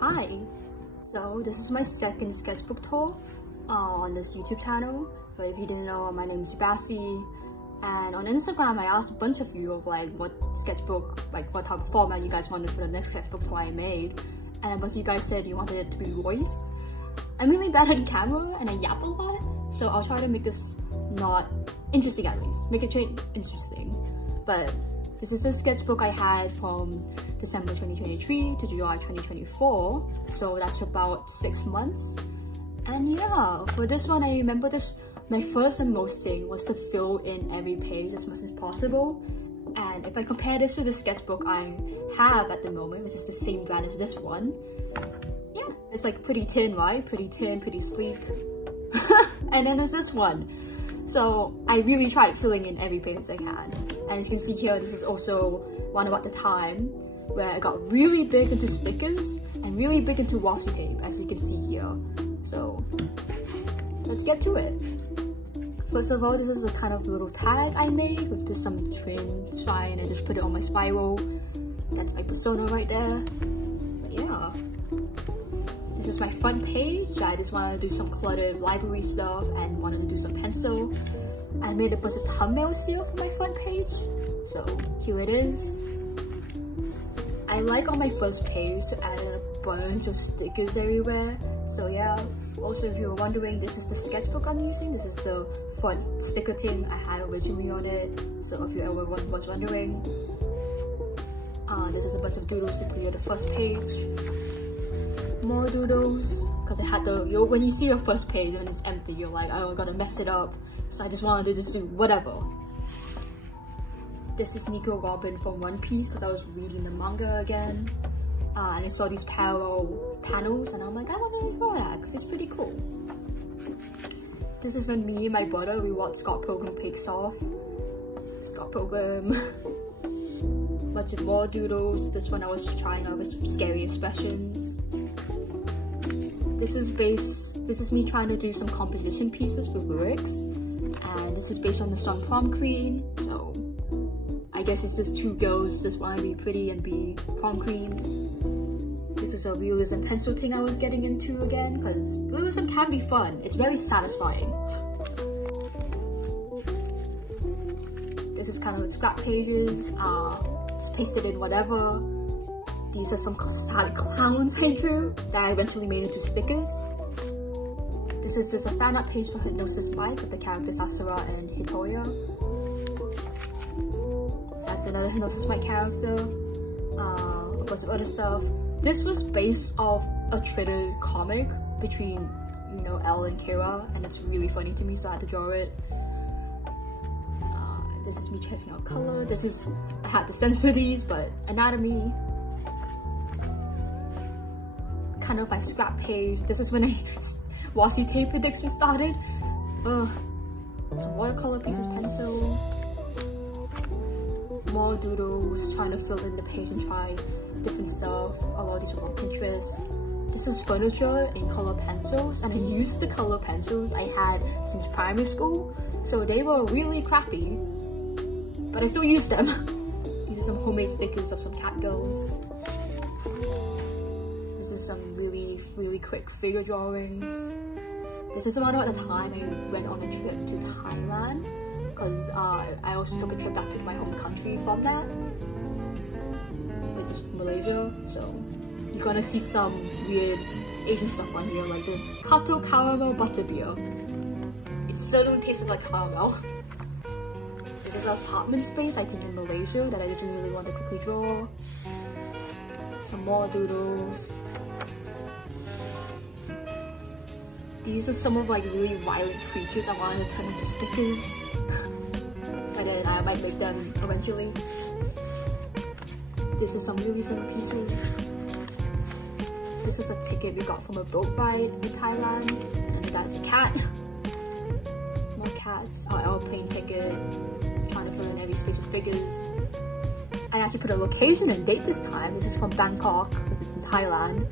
Hi! So this is my second sketchbook tour on this YouTube channel. But if you didn't know, my name is Bassi, and on Instagram I asked a bunch of you of like what sketchbook, like what type of format you guys wanted for the next sketchbook tour I made, and a bunch of you guys said you wanted it to be voice. I'm really bad on camera and I yap a lot, so I'll try to make this not interesting, at least make it interesting. But this is the sketchbook I had from December 2023 to July 2024, so that's about 6 months. And yeah, for this one, I remember my first and most thing was to fill in every page as much as possible. And if I compare this to the sketchbook I have at the moment, which is the same brand as this one, yeah, it's like pretty thin, right? Pretty thin, pretty sleek. And then there's this one. So I really tried filling in every page I can. And as you can see here, this is also one about the time where I got really big into stickers and really big into washi tape, as you can see here. So let's get to it. First of all, this is a kind of little tag I made with this some shine and I just put it on my spiral. That's my persona right there. But yeah, this is my front page. I just wanted to do some cluttered library stuff and wanted to do some pencil. I made a bunch of thumbnails here for my front page, so here it is. I like on my first page to add a bunch of stickers everywhere. So yeah, also if you were wondering, this is the sketchbook I'm using. This is the front sticker thing I had originally on it. So if you ever was wondering, this is a bunch of doodles to clear the first page. More doodles, because I had when you see your first page and it's empty, you're like, oh, I'm gonna mess it up. So I just wanted to just do whatever. This is Nico Robin from One Piece because I was reading the manga again. And I saw these parallel panels and I'm like, I want to draw that because it's pretty cool. This is when me and my brother, we watched Scott Pilgrim Takes Off. Scott Pilgrim. Bunch of more doodles. This one I was trying out with scary expressions. This is me trying to do some composition pieces with lyrics. And this is based on the song Prom Queen. So I guess it's just two girls just want to be pretty and be prom queens. This is a realism pencil thing I was getting into again, because realism can be fun. It's very satisfying. This is kind of scrap pages. Just pasted in whatever. These are some sad clowns I drew that I eventually made into stickers. This is just a fan art page for Hypnosis Mike with the characters Asura and Hitoya. That's another Hypnosis Mike character. A bunch of other stuff. This was based off a Twitter comic between, you know, Elle and Kira, and it's really funny to me, so I had to draw it. This is me testing out color. I had to censor these, but anatomy. Kind of my scrap page. This is when I washi tape addiction started. Some watercolor pieces, pencil. More doodles, trying to fill in the page and try different stuff. A lot of these were on Pinterest. This is furniture in color pencils, and I used the color pencils I had since primary school, so they were really crappy, but I still used them. These are some homemade stickers of some cat girls. This is some really quick figure drawings. This is around about the time I went on a trip to Thailand, because I also took a trip back to my home country from that. This is Malaysia, so you're gonna see some weird Asian stuff on here, like the Kato Caramel Butterbeer. It certainly tasted like caramel. This is an apartment space, I think in Malaysia, that I just really want to quickly draw. Some more doodles. These are some of like really violent creatures I wanted to turn into stickers. But then I might make them eventually. This is some really simple pieces. This is a ticket we got from a boat ride in Thailand. And that's a cat. More cats. Our airplane ticket. Trying to fill in every space with figures. I actually put a location and date this time. This is from Bangkok. This is in Thailand.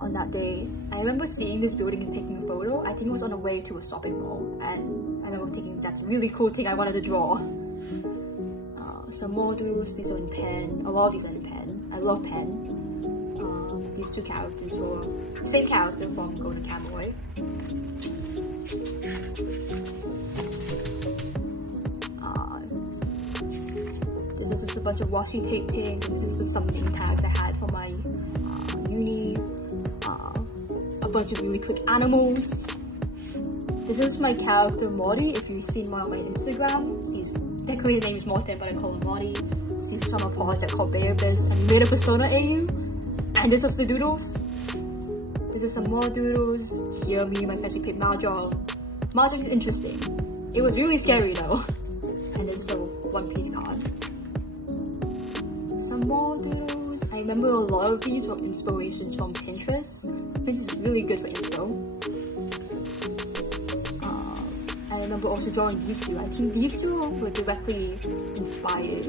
On that day, I remember seeing this building and taking a photo. I think it was on the way to a shopping mall, and I remember thinking that's a really cool thing I wanted to draw. Some more doodles. These are in pen. A lot of these are in pen. I love pen. these two characters were the same character from Golden Kamuy. This is a bunch of washi tape things, and this is some name tags I had from my uni. A bunch of really quick animals. This is my character Morty. If you've seen more on my Instagram, technically his name is Morten, but I call him Morty. He's from a project called Bearbus, and we made a Persona AU. And this was the doodles. This is some more doodles. Here, me and my friends picked Mahjong. Mahjong is interesting. It was really scary though. And this is a One Piece card. Some more doodles. I remember a lot of these were inspirations from Pinterest. Pinterest is really good for inspo. I remember also drawing these two. I think these two were directly inspired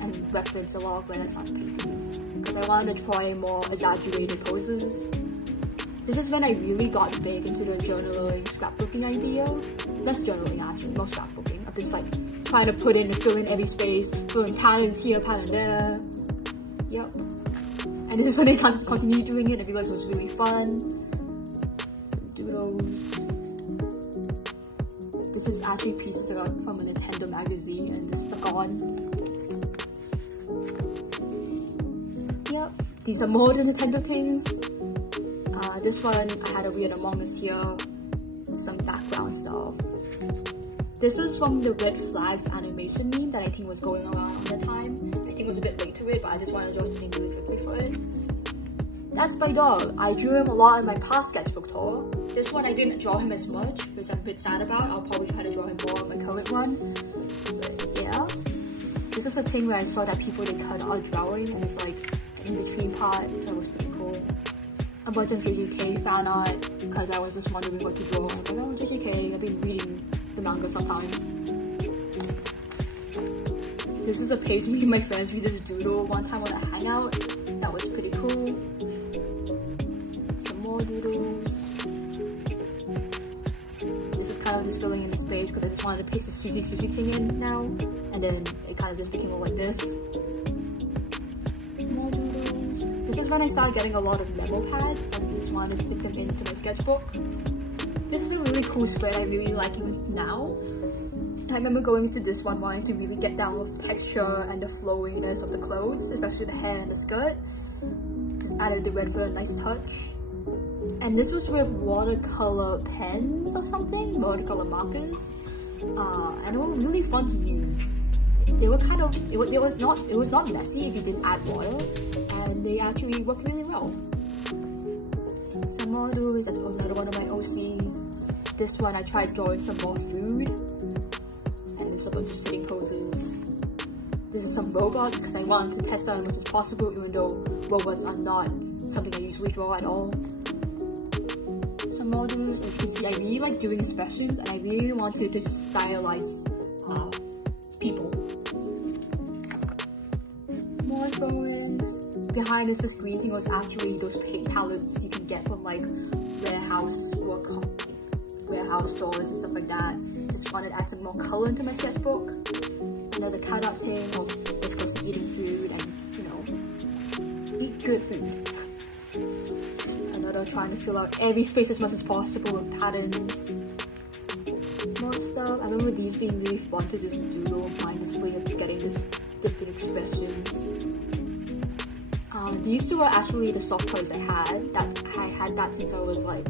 and referenced a lot of Renaissance paintings because I wanted to try more exaggerated poses. This is when I really got big into the journaling, scrapbooking idea. Less journaling actually, more scrapbooking. I'm just like trying to put in and fill in every space, fill in patterns here, pattern there. Yep. And this is when I continued doing it and I realized it was really fun. Some doodles. This is actually pieces I got from a Nintendo magazine and just stuck on. Yep, these are more the Nintendo things. This one, I had a weird Among Us here. Some background stuff. This is from the Red Flags animation meme that I think was going around at the time. I think it was a bit late to it, but I just wanted to draw something really quickly for it. That's my dog. I drew him a lot in my past sketchbook tour. This one I didn't draw him as much, which I'm a bit sad about. I'll probably try to draw him more in my current one. But yeah. This is a thing where I saw that people did cut art drawing and it's like in between part, so that was pretty cool. A bunch of JJK fan art because I was just wondering what to draw. I was like, oh JJK, I've been reading the manga sometimes. This is a page me and my friends we just doodle one time on a hangout. That was pretty cool. Some more doodles. This is kind of just filling in the space because I just wanted to paste the sushi thing in now. And then it kind of just became all like this. More doodles. This is when I started getting a lot of memo pads and I just wanted to stick them into my sketchbook. This is a really cool spread, I really like it now. I remember going to this one wanting to really get down with texture and the flowiness of the clothes, especially the hair and the skirt. Just added the red for a nice touch. And this was with watercolor pens or something, watercolor markers. And they were really fun to use. They were kind of, it was not messy if you didn't add water, and they actually worked really well. Some more doodles, that's another one of my OCs. This one I tried drawing some more food. And there's a bunch of sitting poses. This is some robots because I wanted to test out as much as possible even though robots are not something I usually draw at all. Some more doodles. As you can see, I really like doing expressions and I really wanted to just stylize people. More drawings. Behind us, this green thing was actually those paint palettes you can get from like warehouse stores and stuff like that. Just wanted to add some more color into my sketchbook. Another cutout thing of of course eating food and you know, eat good food. Another trying to fill out every space as much as possible with patterns. More stuff. I remember these being really fun to just doodle mindlessly of getting this different expressions. These two are actually the soft toys I had. I had that since I was like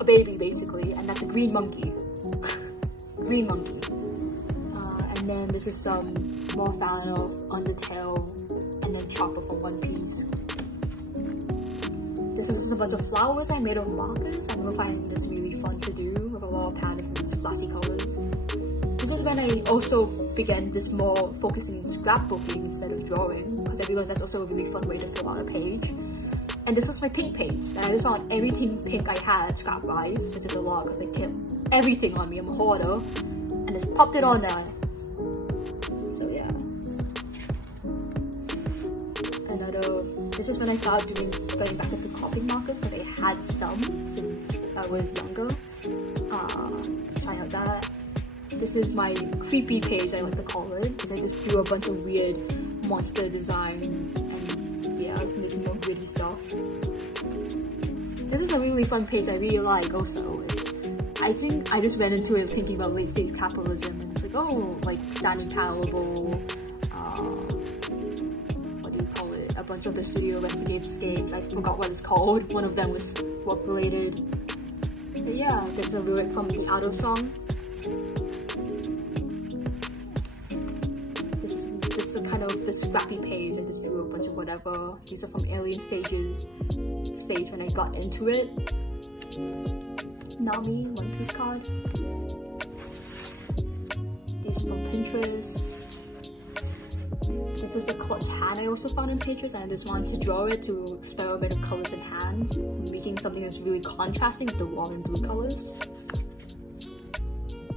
a baby basically, and that's a green monkey. Green monkey. And then this is some more fan of Undertale and then Chopper from One Piece. This is just a bunch of flowers I made of markers. I remember finding this really fun to do with a lot of patterns and these flashy colors. This is when I also began this more focusing on scrapbooking instead of drawing because I realized that's also a really fun way to fill out a page. And this was my pink page, and I just found everything pink I had scrap-wise, which is a lot because I kept everything on me, I'm a hoarder, and just popped it on there. So yeah. This is when I started going back into copying markers because I had some since I was younger. Try out that. This is my creepy page, I like to call it, because I just do a bunch of weird monster designs and yeah, I was making more gritty stuff. This is a really fun page I really like also. I think I just went into it thinking about late stage capitalism and it's like, oh, like Stanley Parable, what do you call it? A bunch of the Studio Escapes. I forgot what it's called. One of them was work related. But yeah, there's a lyric from the Ado song. This is a kind of the scrappy page. I just drew a bunch of whatever. These are from Alien stage when I got into it. Nami, One Piece card. These are from Pinterest. This is a clutch hand I also found on Pinterest and I just wanted to draw it to experiment with colors and hands, making something that's really contrasting with the warm and blue colors.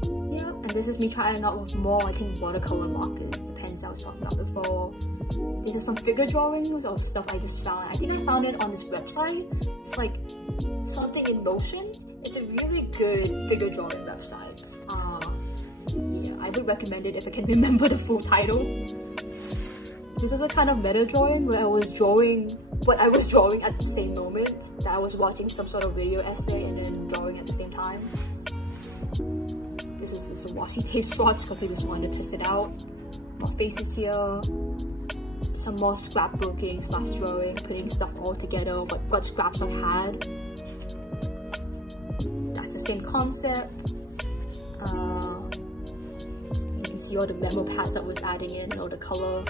Yeah, and this is me trying out with more, I think, watercolor markers, the pens I was talking about before. These are some figure drawings of stuff I just found. I think I found it on this website. It's like Something in Motion. It's a really good figure drawing website. Yeah, I would recommend it if I can remember the full title. This is a kind of meta drawing where I was drawing what I was drawing at the same moment, that I was watching some sort of video essay and then drawing at the same time. This is a washi tape swatch because I just wanted to test it out. More faces here. Some more scrapbooking / drawing, putting stuff all together, what scraps I had. That's the same concept. You can see all the memo pads I was adding in and all the color.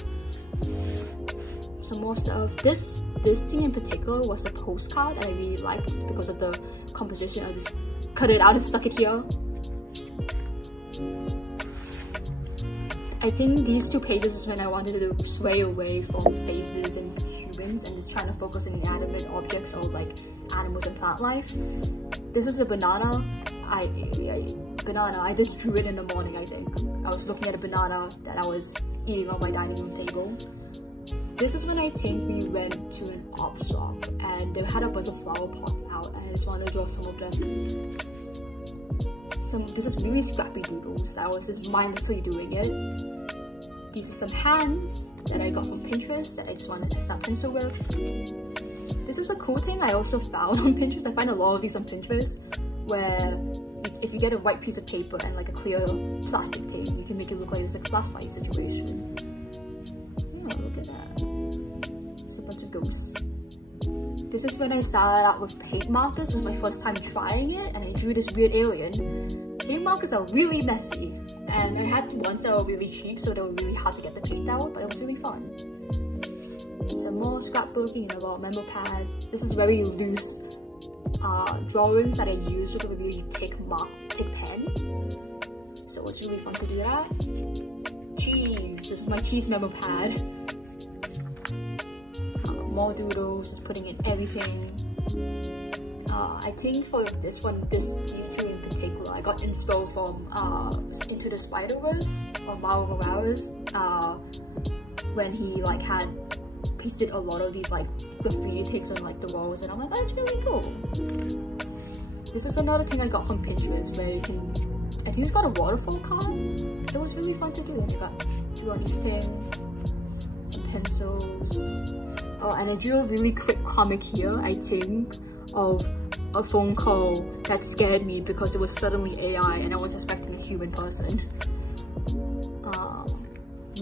Some more stuff. This thing in particular was a postcard that I really liked because of the composition. I just cut it out and stuck it here. I think these two pages is when I wanted to sway away from faces and humans and just trying to focus on inanimate objects or like animals and plant life. This is a banana. I just drew it in the morning, I think. I was looking at a banana that I was eating on my dining room table. This is when I think we went to an op shop and they had a bunch of flower pots out and I just wanted to draw some of them. This is really scrappy doodles. I was just mindlessly doing it. These are some hands that I got from Pinterest that I just wanted to test out pencil with. This is a cool thing I also found on Pinterest. I find a lot of these on Pinterest where if you get a white piece of paper and like a clear plastic tape, you can make it look like it's a flashlight situation. Yeah, look at that. It's a bunch of ghosts. This is when I started out with paint markers. It was my first time trying it and I drew this weird alien. Paint markers are really messy and I had ones that were really cheap so they were really hard to get the paint out, but it was really fun. Some more scrapbooking, a lot of memo pads. This is very loose drawings that I use with a really thick pen. So it was really fun to do that. Cheese, this is my cheese memo pad. More doodles, just putting in everything. I think for this one, these two in particular, I got inspo from Into the Spider-Verse or Miles Morales when he like had pasted a lot of these like graffiti takes on like the walls and I'm like, oh, that's really cool. This is another thing I got from Pinterest where you can, I think it's got a waterfall card. It was really fun to do and I drew on these things, some pencils. Oh, and I drew a really quick comic here, I think, of a phone call that scared me because it was suddenly AI and I was expecting a human person.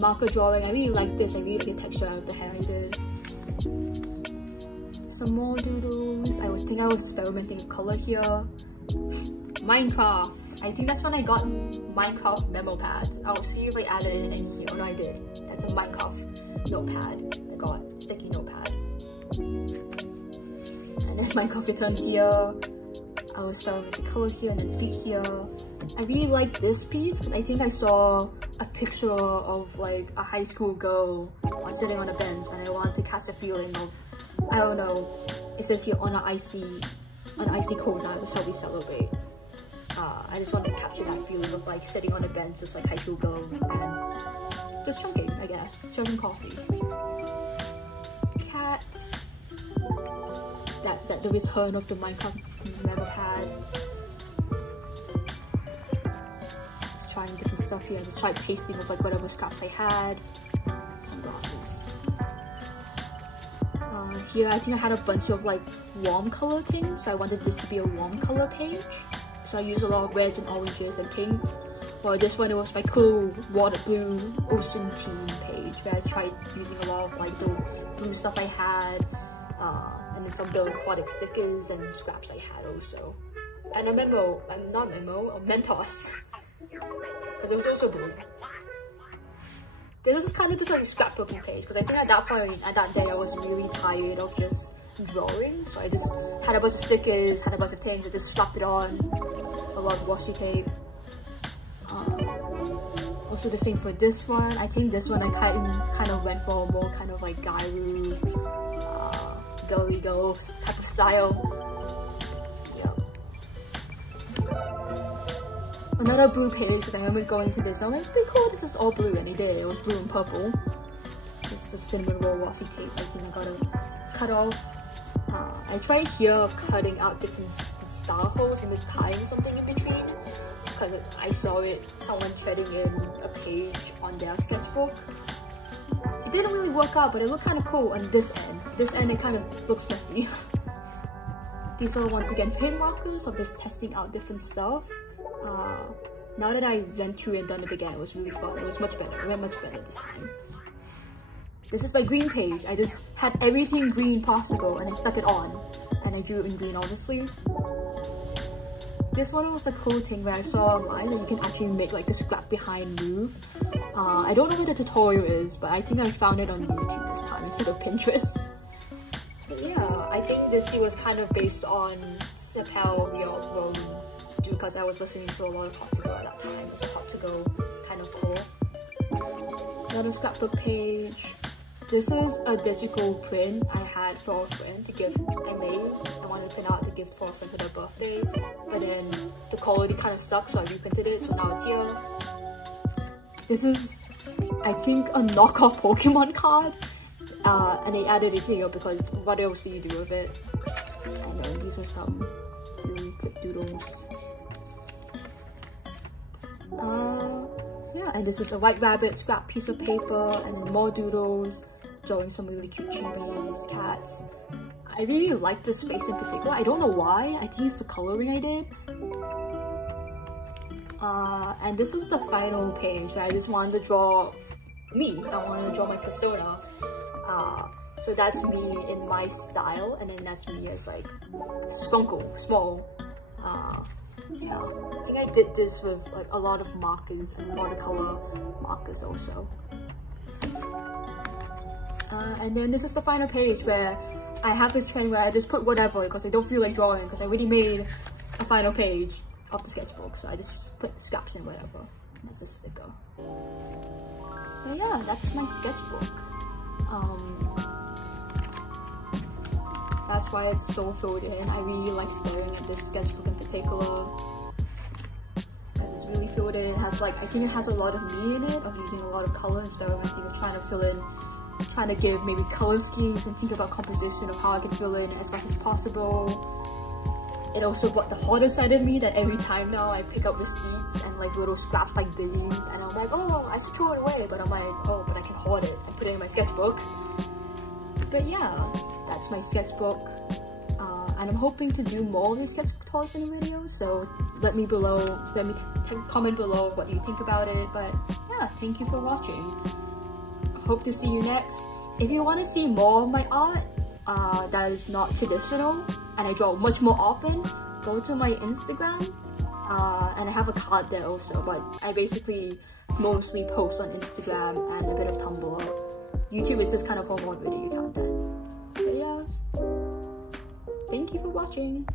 Marker drawing, I really like this. I really like the texture of the hair I did. Some more doodles. I was experimenting with color here. Minecraft. I think that's when I got Minecraft memo pads. I'll see if I added it in any here. Oh no, I did. That's a Minecraft notepad. I got sticky notepad. And then Minecraft returns here. I was starting with the color here and then feet here. I really like this piece because I think I saw a picture of like a high school girl sitting on a bench and I wanted to cast a feeling of, I don't know, it says here on an icy cold night, which we celebrate. I just wanted to capture that feeling of like sitting on a bench just like high school girls and just chugging, I guess, chugging coffee. Cats. That the return of the Minecraft memo pad. Just trying different stuff here. I just tried pasting with like whatever scraps I had. Sunglasses. Here I think I had a bunch of like warm color things, so I wanted this to be a warm color page. So I used a lot of reds and oranges and pinks. For this one, it was my cool water blue ocean theme page, where I tried using a lot of like the blue stuff I had, and then some of the aquatic stickers and scraps I had also. And a Mentos, because it was also blue. This is kind of just like a scrapbooking page, because I think at that point, at that day, I was really tired of just drawing. So I just had a bunch of stickers, had a bunch of things, I just slapped it on, a lot of washi tape. Also the same for this one. I think this one I kind of went for a more kind of like Gairu, girly girls type of style. Another blue page, because I remember going to this, I'm like, pretty cool, this is all blue, and it did. It was blue and purple. This is a cinnamon roll washi tape I think I gotta cut off. I tried here of cutting out different style holes and just tying something in between, because I saw someone threading in a page on their sketchbook. It didn't really work out, but it looked kind of cool on this end. This end it kind of looks messy. These are once again paint markers of just testing out different stuff. Now that I went through and done it again, it was really fun. It was much better. It went much better this time. This is my green page. I just had everything green possible and I stuck it on. And I drew it in green, obviously. This one was a cool thing where I saw online that you can actually make like the scrap behind move. I don't know what the tutorial is, but I think I found it on YouTube this time instead of Pinterest. But yeah, I think this was kind of based on Sepel Rome, because I was listening to a lot of Hot to Go at that time. It's a Hot to Go kind of core. Another scrapbook page. This is a digital print I had for a friend to give. I wanted to print out the gift for a friend for their birthday, but then the quality kind of sucked, so I reprinted it, so now it's here. This is, I think, a knockoff Pokemon card, and they added it here because what else do you do with it? And then these are some really quick doodles. Yeah, and this is a white rabbit scrap piece of paper, and then more doodles, drawing some really cute cherries, cats. I really like this face in particular. I don't know why. I think it's the coloring I did. And this is the final page where I just wanted to draw me. I wanted to draw my persona. So that's me in my style, and then that's me as like skunkle, small. Yeah, I think I did this with like a lot of markers and watercolor markers also. And then this is the final page where I have this trend where I just put whatever because I don't feel like drawing, because I already made a final page of the sketchbook, so I just put scraps in whatever. That's a sticker. But yeah, that's my sketchbook. That's why it's so filled in. I really like staring at this sketchbook in particular, because it's really filled in. It has like, I think it has a lot of me in it, of using a lot of color and experimenting with trying to fill in, trying to give maybe color schemes and think about composition of how I can fill in as much as possible. It also brought the hoarder side of me, that every time now I pick up receipts and like little scraps like these, and I'm like, oh, I should throw it away, but I'm like, oh, but I can hoard it and put it in my sketchbook. But yeah, that's my sketchbook, and I'm hoping to do more of these sketchbook tours in the video, so let me comment below what you think about it. But yeah, thank you for watching. Hope to see you next. If you want to see more of my art that is not traditional and I draw much more often, go to my Instagram, and I have a card there also, but I basically mostly post on Instagram and a bit of Tumblr. YouTube is just kind of for more video content. But yeah, thank you for watching.